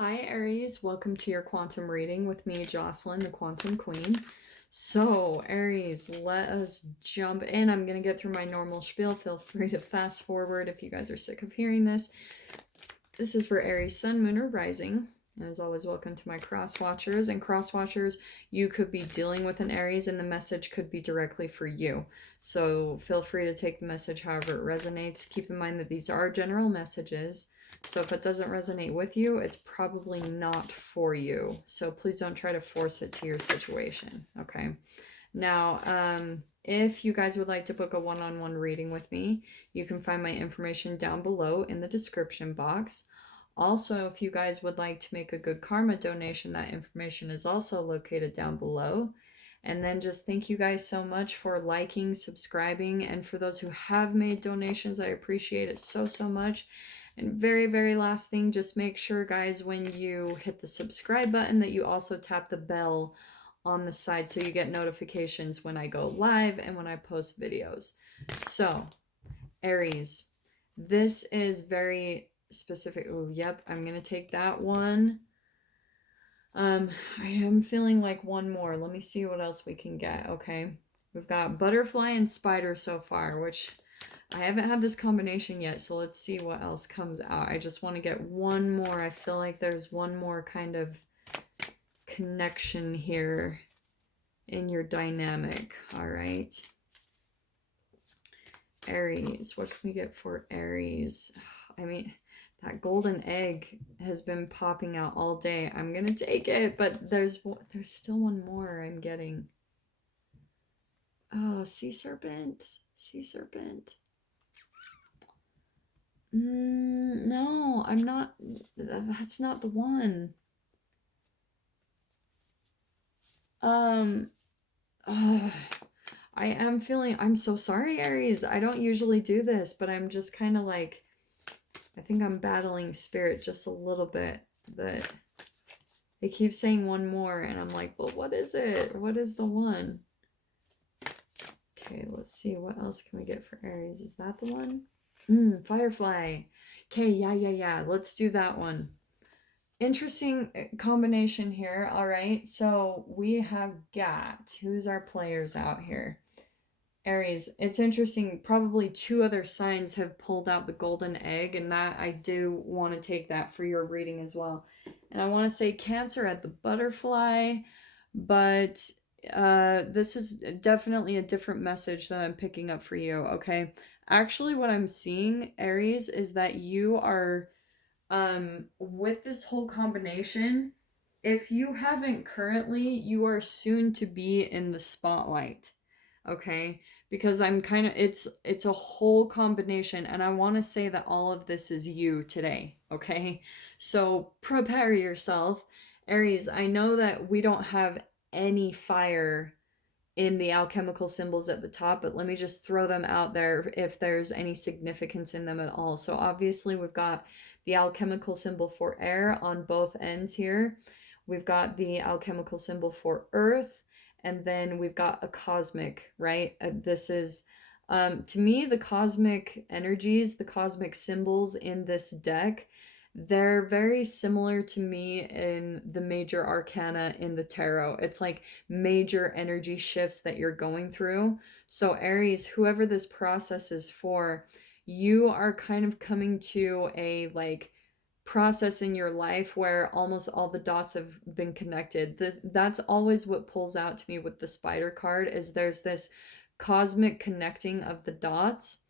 Hi Aries, welcome to your quantum reading with me, Jocelyn, the Quantum Queen. So Aries, let us jump in. I'm going to get through my normal spiel. Feel free to fast forward if you guys are sick of hearing this. This is for Aries, Sun, Moon, or Rising. And as always, welcome to my cross watchers. And cross watchers, you could be dealing with an Aries and the message could be directly for you. So feel free to take the message however it resonates. Keep in mind that these are general messages. So if it doesn't resonate with you, it's probably not for you. So please don't try to force it to your situation, okay? Now, if you guys would like to book a one-on-one reading with me, you can find my information down below in the description box. Also, if you guys would like to make a good karma donation, that information is also located down below. And then just thank you guys so much for liking, subscribing, and for those who have made donations, I appreciate it so much. And very last thing, just make sure guys when you hit the subscribe button that you also tap the bell on the side so you get notifications when I go live and when I post videos. So Aries, this is very specific. Oh, yep, I'm gonna take that one. I am feeling like one more. Let me see what else we can get. Okay, we've got butterfly and spider so far, which I haven't had this combination yet, so let's see what else comes out. I just want to get one more. I feel like there's one more kind of connection here in your dynamic. All right. Aries, what can we get for Aries? I mean, that golden egg has been popping out all day. I'm gonna take it, but there's still one more I'm getting. Oh, sea serpent. Sea serpent. No, I'm not. That's not the one. I am feeling. I'm so sorry, Aries. I don't usually do this, but I'm just kind of like. I think I'm battling spirit just a little bit. That they keep saying one more, and I'm like, well, what is it? What is the one? Okay, let's see. What else can we get for Aries? Is that the one? Firefly. Okay, yeah. Let's do that one. Interesting combination here. All right, so we have got, who's our players out here? Aries. It's interesting. Probably two other signs have pulled out the golden egg, and that I do want to take that for your reading as well. And I want to say Cancer at the butterfly, but this is definitely a different message that I'm picking up for you, okay? Actually, what I'm seeing, Aries, is that you are, with this whole combination, if you haven't currently, you are soon to be in the spotlight, okay? Because I'm kind of, it's a whole combination, and I want to say that all of this is you today, okay? So prepare yourself. Aries, I know that we don't have any fire in the alchemical symbols at the top, but let me just throw them out there if there's any significance in them at all. So obviously we've got the alchemical symbol for air on both ends here. We've got the alchemical symbol for earth, and then we've got a cosmic, right? This is, to me, the cosmic energies, the cosmic symbols in this deck, they're very similar to me in the major arcana in the tarot. It's like major energy shifts that you're going through. So Aries, whoever this process is for, you are kind of coming to a like process in your life where almost all the dots have been connected. That's always what pulls out to me with the spider card, is there's this cosmic connecting of the dots,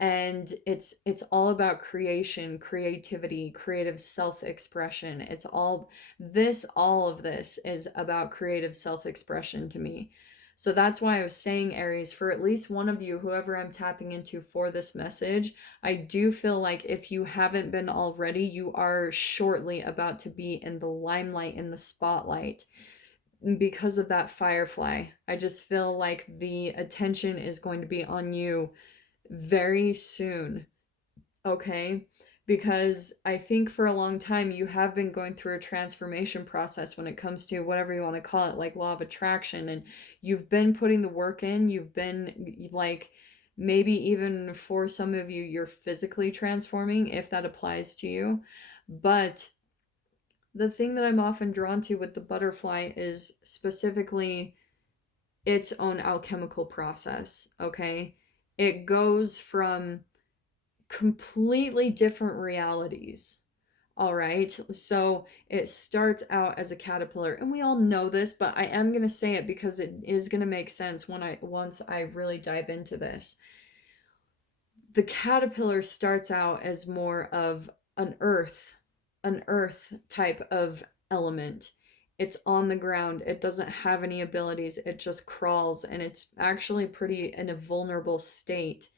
and it's all about creation, creativity, creative self-expression. It's all of this is about creative self-expression to me. So that's why I was saying, Aries, for at least one of you, whoever I'm tapping into for this message, I do feel like if you haven't been already, you are shortly about to be in the limelight, in the spotlight, because of that firefly. I just feel like the attention is going to be on you very soon, okay? Because I think for a long time you have been going through a transformation process when it comes to whatever you want to call it, like law of attraction, and you've been putting the work in. You've been like, maybe even for some of you, you're physically transforming, if that applies to you. But the thing that I'm often drawn to with the butterfly is specifically its own alchemical process, okay? It goes from completely different realities. All right. So it starts out as a caterpillar, and we all know this, but I am going to say it because it is going to make sense once I really dive into this. The caterpillar starts out as more of an earth type of element. It's on the ground. It doesn't have any abilities. It just crawls, and it's actually pretty in a vulnerable state.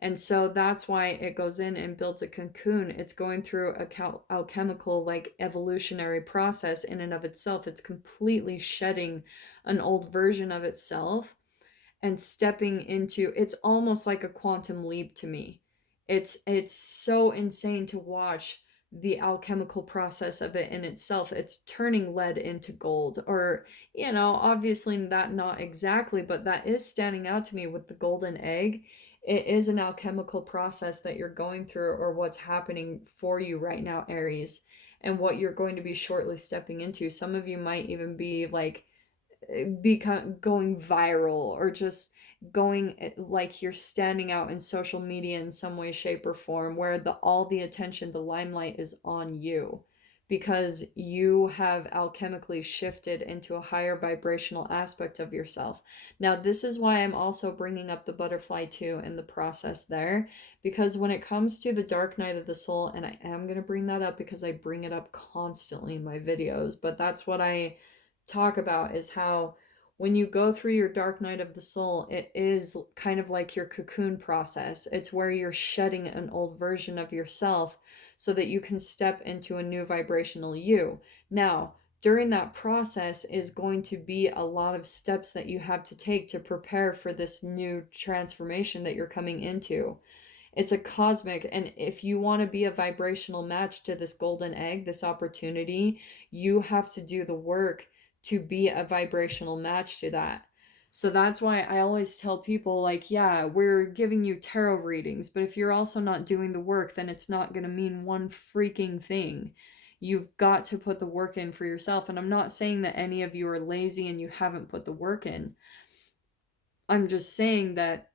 And so that's why it goes in and builds a cocoon. It's going through a alchemical, like evolutionary process in and of itself. It's completely shedding an old version of itself and stepping into, it's almost like a quantum leap to me. It's so insane to watch the alchemical process of it in itself. It's turning lead into gold, or obviously that not exactly, but that is standing out to me with the golden egg. It is an alchemical process that you're going through, or what's happening for you right now, Aries, and what you're going to be shortly stepping into. Some of you might even be like going viral, or just going like you're standing out in social media in some way, shape, or form, where all the attention, the limelight is on you, because you have alchemically shifted into a higher vibrational aspect of yourself. Now, this is why I'm also bringing up the butterfly too in the process there, because when it comes to the dark night of the soul, and I am going to bring that up because I bring it up constantly in my videos, but that's what I talk about, is how when you go through your dark night of the soul, it is kind of like your cocoon process. It's where you're shedding an old version of yourself so that you can step into a new vibrational you. Now, during that process is going to be a lot of steps that you have to take to prepare for this new transformation that you're coming into. It's a cosmic, and if you want to be a vibrational match to this golden egg, this opportunity, you have to do the work to be a vibrational match to that. So that's why I always tell people, like, yeah, we're giving you tarot readings, but if you're also not doing the work, then it's not going to mean one freaking thing. You've got to put the work in for yourself. And I'm not saying that any of you are lazy and you haven't put the work in. I'm just saying that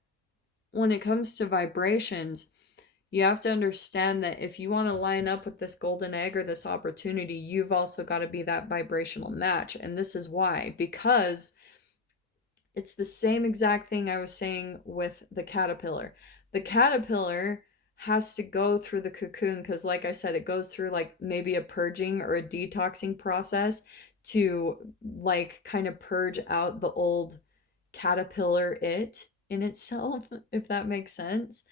when it comes to vibrations, you have to understand that if you want to line up with this golden egg or this opportunity, you've also got to be that vibrational match. And this is why, because it's the same exact thing I was saying with the caterpillar. The caterpillar has to go through the cocoon because, like I said, it goes through like maybe a purging or a detoxing process to like kind of purge out the old caterpillar in itself, if that makes sense.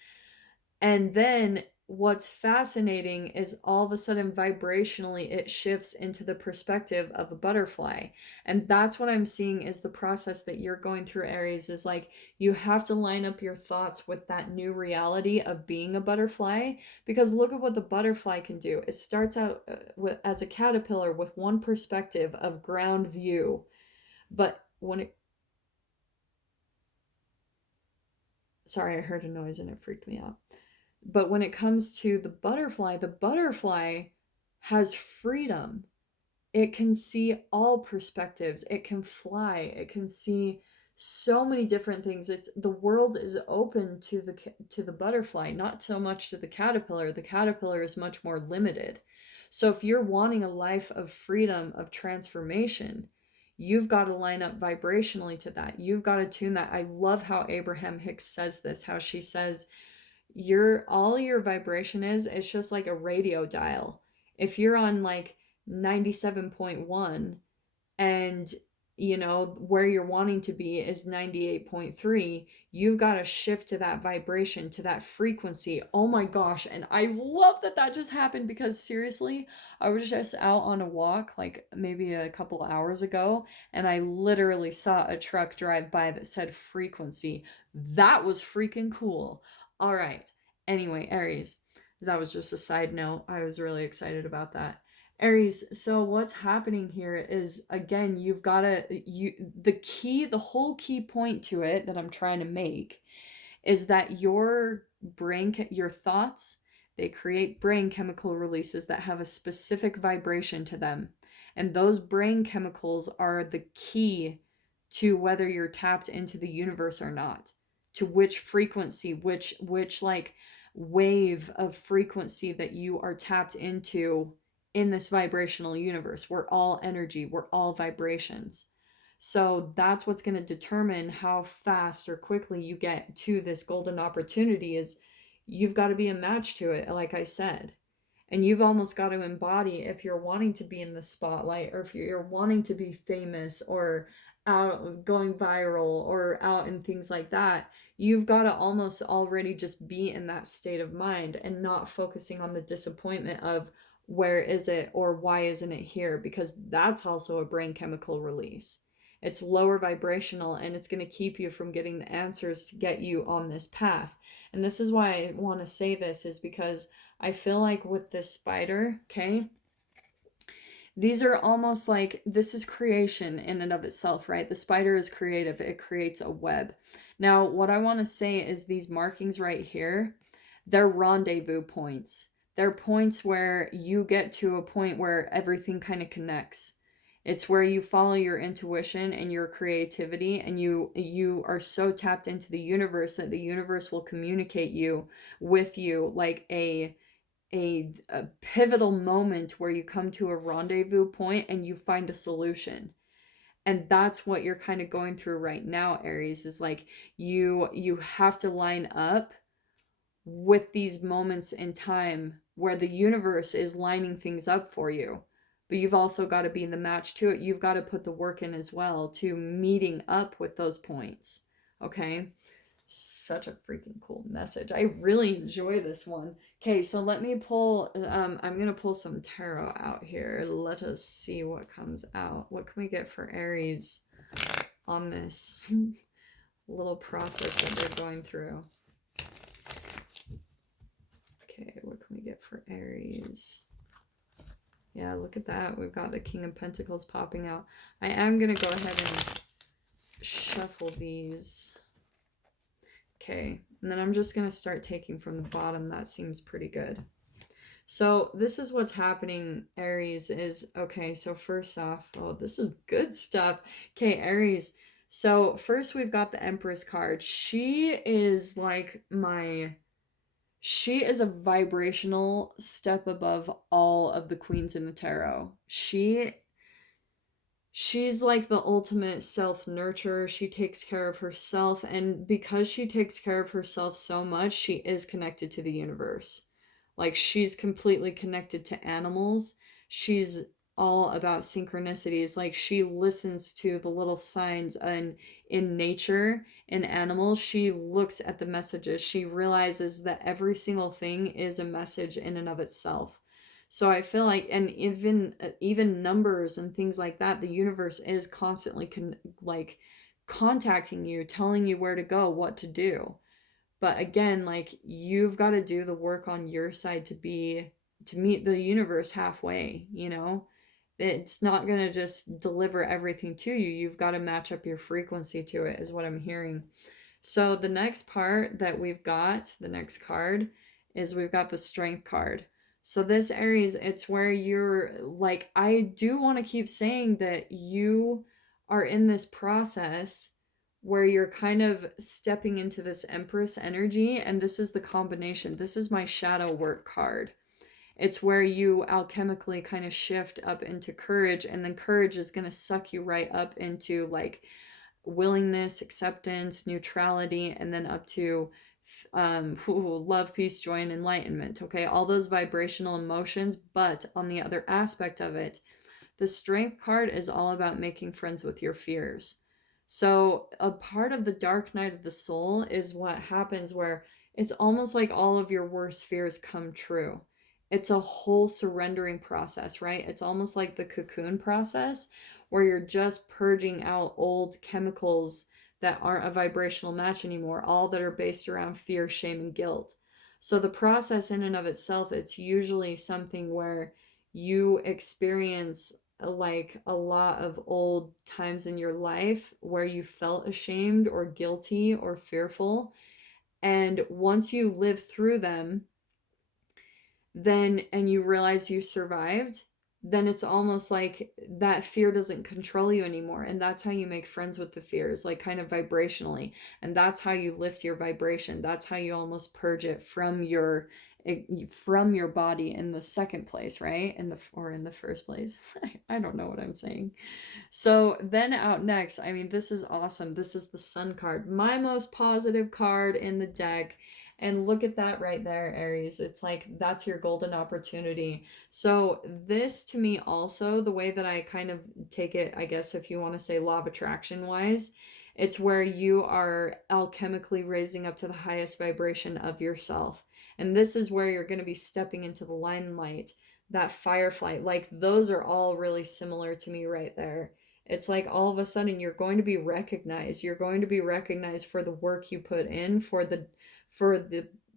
And then what's fascinating is all of a sudden vibrationally it shifts into the perspective of a butterfly. And that's what I'm seeing is the process that you're going through, Aries, is like you have to line up your thoughts with that new reality of being a butterfly. Because look at what the butterfly can do. It starts out as a caterpillar with one perspective of ground view. But when it... Sorry, I heard a noise and it freaked me out. But when it comes to the butterfly has freedom. It can see all perspectives. It can fly. It can see so many different things. The world is open to the butterfly, not so much to the caterpillar. The caterpillar is much more limited. So if you're wanting a life of freedom, of transformation, you've got to line up vibrationally to that. You've got to tune that. I love how Abraham Hicks says this, how she says, all your vibration is, it's just like a radio dial. If you're on like 97.1 and where you're wanting to be is 98.3, you've got to shift to that vibration, to that frequency. Oh my gosh. And I love that just happened, because seriously, I was just out on a walk like maybe a couple hours ago, and I literally saw a truck drive by that said frequency. That was freaking cool. All right. Anyway, Aries, that was just a side note. I was really excited about that. Aries, so what's happening here is, again, you've got to, the whole key point to it that I'm trying to make is that your brain, your thoughts They create brain chemical releases that have a specific vibration to them. And those brain chemicals are the key to whether you're tapped into the universe or not, to which frequency, which like wave of frequency that you are tapped into in this vibrational universe. We're all energy, we're all vibrations. So that's what's going to determine how fast or quickly you get to this golden opportunity. Is you've got to be a match to it, like I said. And you've almost got to embody, if you're wanting to be in the spotlight, or if you're wanting to be famous or out going viral or out and things like that, you've got to almost already just be in that state of mind and not focusing on the disappointment of where is it or why isn't it here, because that's also a brain chemical release. It's lower vibrational, and it's going to keep you from getting the answers to get you on this path. And this is why I want to say this, is because I feel like with this spider, okay, these are almost like, this is creation in and of itself, right? The spider is creative. It creates a web. Now, what I want to say is these markings right here, they're rendezvous points. They're points where you get to a point where everything kind of connects. It's where you follow your intuition and your creativity, and you are so tapped into the universe that the universe will communicate you with you like a pivotal moment where you come to a rendezvous point and you find a solution. And that's what you're kind of going through right now, Aries, is like you have to line up with these moments in time where the universe is lining things up for you. But you've also got to be in the match to it. You've got to put the work in as well to meeting up with those points. Okay? Such a freaking cool message. I really enjoy this one. Okay, so let me pull, I'm going to pull some tarot out here. Let us see what comes out. What can we get for Aries on this little process that they're going through? Okay, what can we get for Aries? Yeah, look at that. We've got the King of Pentacles popping out. I am going to go ahead and shuffle these. Okay, and then I'm just going to start taking from the bottom. That seems pretty good. So this is what's happening, Aries, is, okay, so first off, oh, this is good stuff. Okay, Aries. So first we've got the Empress card. She is like she is a vibrational step above all of the queens in the tarot. She's like the ultimate self-nurturer. She takes care of herself, and because she takes care of herself so much, she is connected to the universe. Like, she's completely connected to animals. She's all about synchronicities. Like, she listens to the little signs in nature, in animals. She looks at the messages. She realizes that every single thing is a message in and of itself. So I feel like, and even numbers and things like that, the universe is constantly contacting you, telling you where to go, what to do. But again, like, you've got to do the work on your side to meet the universe halfway, you know? It's not going to just deliver everything to you. You've got to match up your frequency to it, is what I'm hearing. So the next part that we've got, the next card, is we've got the Strength card. So this, Aries, it's where you're like, I do want to keep saying that you are in this process where you're kind of stepping into this Empress energy, and this is the combination. This is my shadow work card. It's where you alchemically kind of shift up into courage, and then courage is going to suck you right up into like willingness, acceptance, neutrality, and then up to love, peace, joy, and enlightenment. Okay, all those vibrational emotions. But on the other aspect of it, the Strength card is all about making friends with your fears. So a part of the dark night of the soul is what happens where it's almost like all of your worst fears come true. It's a whole surrendering process, right? It's almost like the cocoon process where you're just purging out old chemicals that aren't a vibrational match anymore, all that are based around fear, shame, and guilt. So the process in and of itself, it's usually something where you experience like a lot of old times in your life where you felt ashamed or guilty or fearful. And once you live through them, then, and you realize you survived, then it's almost like that fear doesn't control you anymore. And that's how you make friends with the fears, like kind of vibrationally. And that's how you lift your vibration. That's how you almost purge it from your body in the second place, right? In the first place. I don't know what I'm saying. So then out next, I mean, this is awesome. This is the Sun card, my most positive card in the deck. And look at that right there, Aries. It's like that's your golden opportunity. So this to me also, the way that I kind of take it, I guess if you want to say law of attraction wise, it's where you are alchemically raising up to the highest vibration of yourself. And this is where you're going to be stepping into the limelight, that firefly. Like those are all really similar to me right there. It's like all of a sudden you're going to be recognized. You're going to be recognized for the work you put in, for the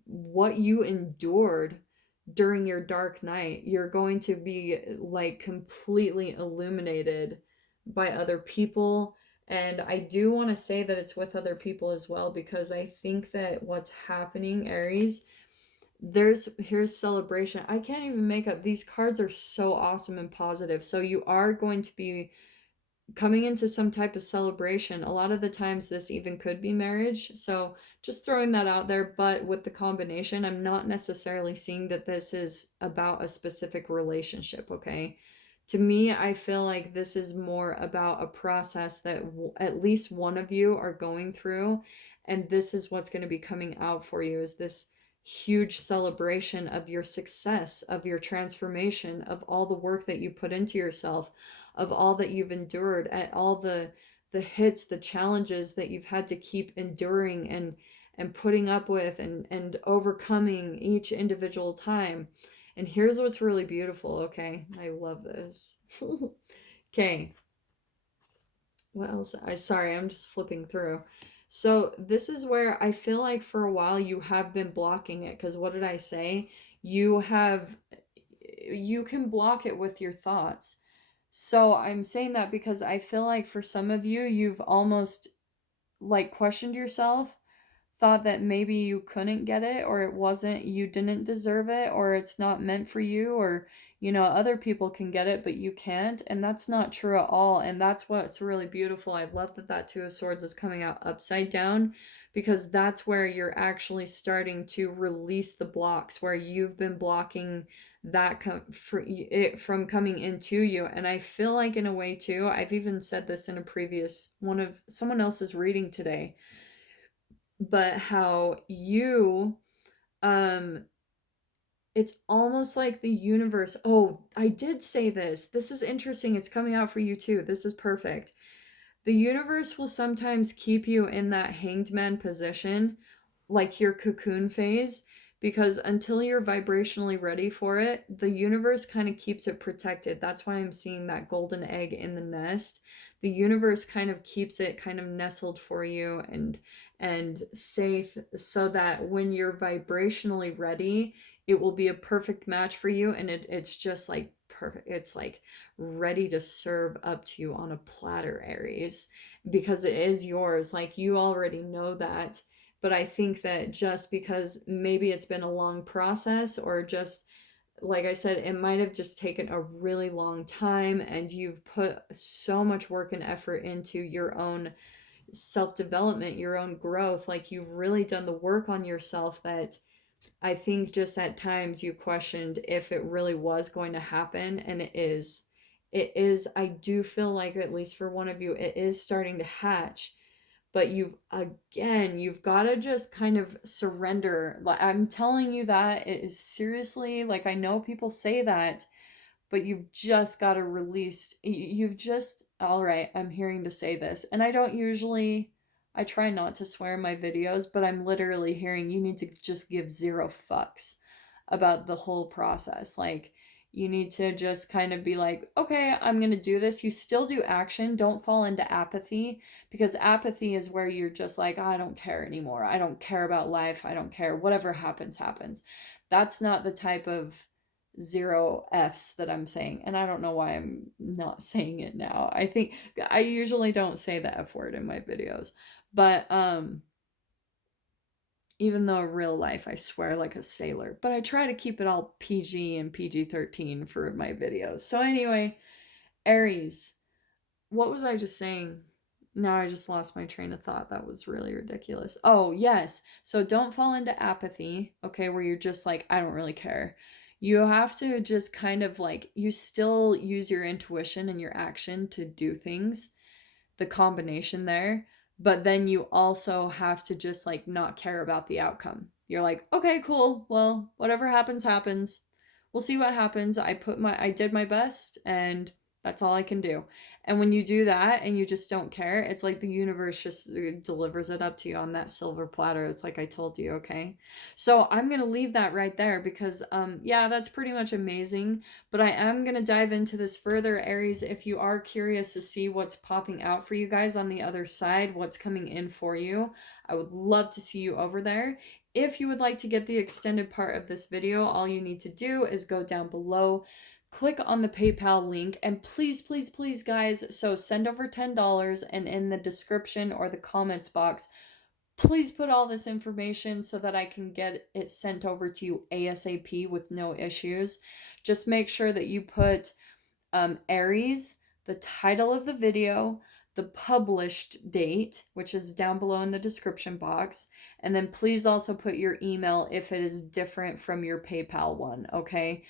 what you endured during your dark night. You're going to be like completely illuminated by other people. And I do want to say that it's with other people as well, because I think that what's happening, Aries, here's celebration. I can't even make up, these cards are so awesome and positive. So you are going to be coming into some type of celebration. A lot of the times this even could be marriage. So just throwing that out there. But with the combination, I'm not necessarily seeing that this is about a specific relationship, okay? To me, I feel like this is more about a process that at least one of you are going through. And this is what's going to be coming out for you, is this huge celebration of your success, of your transformation, of all the work that you put into yourself, of all that you've endured, at all the hits, the challenges that you've had to keep enduring and putting up with and overcoming each individual time. And here's what's really beautiful, okay? I love this. Okay. What else? Sorry, I'm just flipping through. So this is where I feel like for a while you have been blocking it, because what did I say? You can block it with your thoughts. So I'm saying that because I feel like for some of you, you've almost like questioned yourself, thought that maybe you couldn't get it, or it wasn't, you didn't deserve it, or it's not meant for you, or other people can get it but you can't. And that's not true at all. And that's what's really beautiful. I love that that Two of Swords is coming out upside down, because that's where you're actually starting to release the blocks, where you've been blocking that from coming into you. And I feel like in a way too, I've even said this in a previous one of someone else's reading today, but how you it's almost like the universe. Oh, I did say this. This is interesting. It's coming out for you too. This is perfect. The universe will sometimes keep you in that hanged man position, like your cocoon phase, because until you're vibrationally ready for it, the universe kind of keeps it protected. That's why I'm seeing that golden egg in the nest. The universe kind of keeps it kind of nestled for you and safe, so that when you're vibrationally ready, it will be a perfect match for you. And it's just like perfect. It's like ready to serve up to you on a platter, Aries, because it is yours. Like you already know that. But I think that just because maybe it's been a long process, or just like I said, it might have just taken a really long time, and you've put so much work and effort into your own self-development, your own growth. Like you've really done the work on yourself, that I think just at times you questioned if it really was going to happen. And it is. I do feel like, at least for one of you, it is starting to hatch. But you've got to just kind of surrender. Like I'm telling you, that it is seriously, like I know people say that, but you've just got to release. You've just, all right, I'm hearing to say this. And I try not to swear in my videos, but I'm literally hearing you need to just give zero fucks about the whole process. Like, you need to just kind of be like, okay, I'm going to do this. You still do action. Don't fall into apathy, because apathy is where you're just like, I don't care anymore. I don't care about life. I don't care. Whatever happens, happens. That's not the type of zero F's that I'm saying. And I don't know why I'm not saying it now. I think I usually don't say the F word in my videos. But Even though in real life I swear like a sailor, but I try to keep it all PG and PG-13 for my videos. So anyway, Aries, what was I just saying? Now I just lost my train of thought. That was really ridiculous. Oh, yes. So don't fall into apathy, okay, where you're just like, I don't really care. You have to just kind of like, you still use your intuition and your action to do things, the combination there, but then you also have to just like not care about the outcome. You're like, okay, cool. Well, whatever happens, happens. We'll see what happens. I did my best and that's all I can do. And when you do that and you just don't care, it's like the universe just delivers it up to you on that silver platter. It's like I told you, okay? So I'm going to leave that right there because, yeah, that's pretty much amazing. But I am going to dive into this further, Aries, if you are curious to see what's popping out for you guys on the other side, what's coming in for you. I would love to see you over there. If you would like to get the extended part of this video, all you need to do is go down below, click on the PayPal link, and please, please, please, guys, so send over $10, and in the description or the comments box, please put all this information so that I can get it sent over to you ASAP with no issues. Just make sure that you put Aries, the title of the video, the published date, which is down below in the description box, and then please also put your email if it is different from your PayPal one, okay?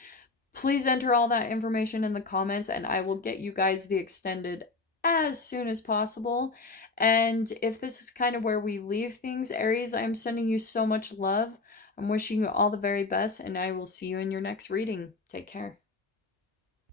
Please enter all that information in the comments and I will get you guys the extended as soon as possible. And if this is kind of where we leave things, Aries, I'm sending you so much love. I'm wishing you all the very best and I will see you in your next reading. Take care.